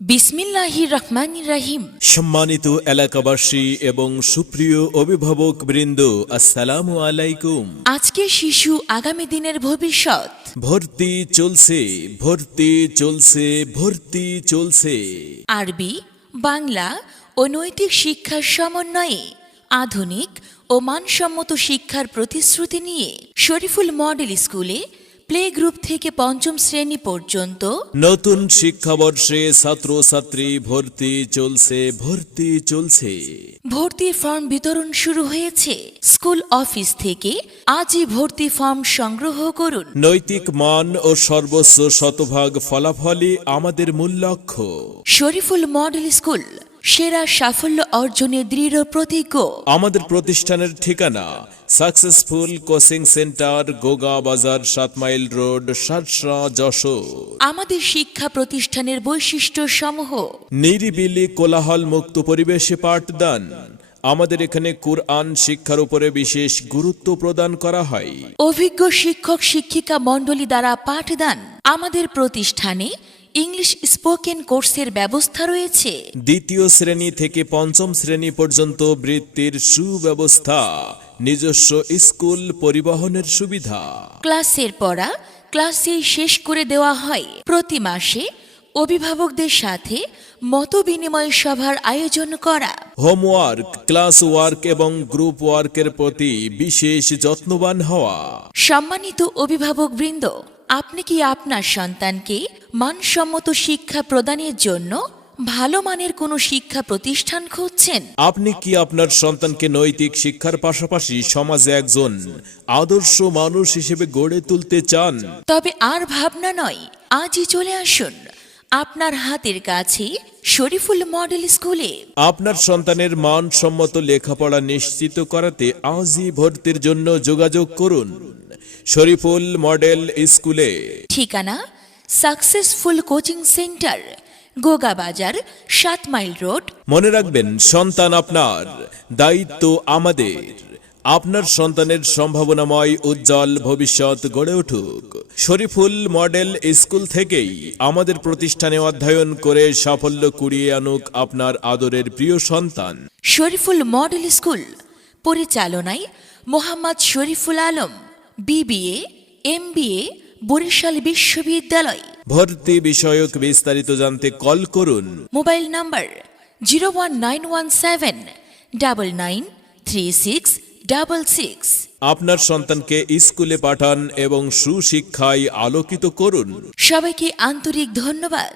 বিসমিল্লাহির রহমানির রহিম। সম্মানিত এলাকাবাসী এবং সুপ্রিয় অভিভাবক বৃন্দ, আসসালামু আলাইকুম। আজকে শিশু আগামী দিনের ভবিষ্যৎ। ভর্তি চলছে, ভর্তি চলছে, ভর্তি চলছে। আরবি, বাংলা ও নৈতিক শিক্ষার সমন্বয়ে আধুনিক ও মানসম্মত শিক্ষার প্রতিশ্রুতি নিয়ে শরীফুল মডেল স্কুলে প্লে গ্রুপ থেকে পঞ্চম শ্রেণী পর্যন্ত নতুন শিক্ষাবর্ষে ছাত্রছাত্রী ভর্তি চলছে, ভর্তি চলছে। ভর্তির ফর্ম বিতরণ শুরু হয়েছে। স্কুল অফিস থেকে আজই ভর্তি ফর্ম সংগ্রহ করুন। নৈতিক মান ও সর্বোচ্চ শতভাগ ফলাফলই আমাদের মূল লক্ষ্য। শরীফুল মডেল স্কুল সেরা সাফল্য অর্জনে দৃঢ় প্রতিজ্ঞ। আমাদের প্রতিষ্ঠানের ঠিকানা সাকসেসফুল কোচিং সেন্টার, গোগা বাজার, 7 মাইল রোড, সাতরা, যশোর। আমাদের শিক্ষা প্রতিষ্ঠানের বৈশিষ্ট্য সমূহ: নিরিবিলি কোলাহল মুক্ত পরিবেশে পাঠদান। আমাদের এখানে কুরআন শিক্ষার উপরে বিশেষ গুরুত্ব প্রদান করা হয়। অভিজ্ঞ শিক্ষক শিক্ষিকা মণ্ডলী দ্বারা পাঠদান। আমাদের প্রতিষ্ঠানে ইংলিশ স্পোকেন কোর্সের ব্যবস্থা রয়েছে। দ্বিতীয় শ্রেণী থেকে পঞ্চম শ্রেণী পর্যন্ত বৃত্তির সুব্যবস্থা, নিজস্ব স্কুল পরিবহনের সুবিধা। ক্লাসের পড়া ক্লাসেই শেষ করে দেওয়া হয়। প্রতি মাসে অভিভাবকদের সাথে মতবিনিময় সভার আয়োজন করা। হোমওয়ার্ক, ক্লাস ওয়ার্ক এবং গ্রুপ ওয়ার্কের প্রতি বিশেষ যত্নবান হওয়া। সম্মানিত অভিভাবকবৃন্দ, আপনি কি আপনার সন্তানকে মানসম্মত শিক্ষা প্রদানের জন্য ভালো মানের কোনো শিক্ষা প্রতিষ্ঠান খুঁজছেন? আপনি কি আপনার সন্তানকে নৈতিক শিক্ষার পাশাপাশি সমাজে একজন আদর্শ মানুষ হিসেবে গড়ে তুলতে চান? তবে আর ভাবনা নয়, আজই চলে আসুন আপনার হাতের কাছে শরীফুল মডেল স্কুলে। আপনার সন্তানের মানসম্মত লেখাপড়া নিশ্চিত করাতে আজই ভর্তির জন্য যোগাযোগ করুন শরীফুল মডেল স্কুলে। ঠিকানা সাকসেসফুল কোচিং সেন্টার, গোগা বাজার, 7 মাইল রোড। মনে রাখবেন, সন্তান আপনার, দায়িত্ব আমাদের। আপনার সন্তানের সম্ভাবনাময় উজ্জ্বল ভবিষ্যৎ গড়ে উঠুক। শরীফুল মডেল স্কুল থেকেই আমাদের প্রতিষ্ঠানে অধ্যয়ন করে সাফল্য কুড়িয়ে আনুক আপনার আদরের প্রিয় সন্তান। শরীফুল মডেল স্কুল পরিচালনায় মোহাম্মদ শরীফুল আলম, BBA, MBA, বরিশাল বিশ্ববিদ্যালয়। ভর্তি বিষয়ক বিস্তারিত জানতে কল করুন। Mobile number 01917993666। আপনার সন্তানকে স্কুলে পাঠান এবং সুশিক্ষায় আলোকিত করুন। সবাইকে আন্তরিক ধন্যবাদ।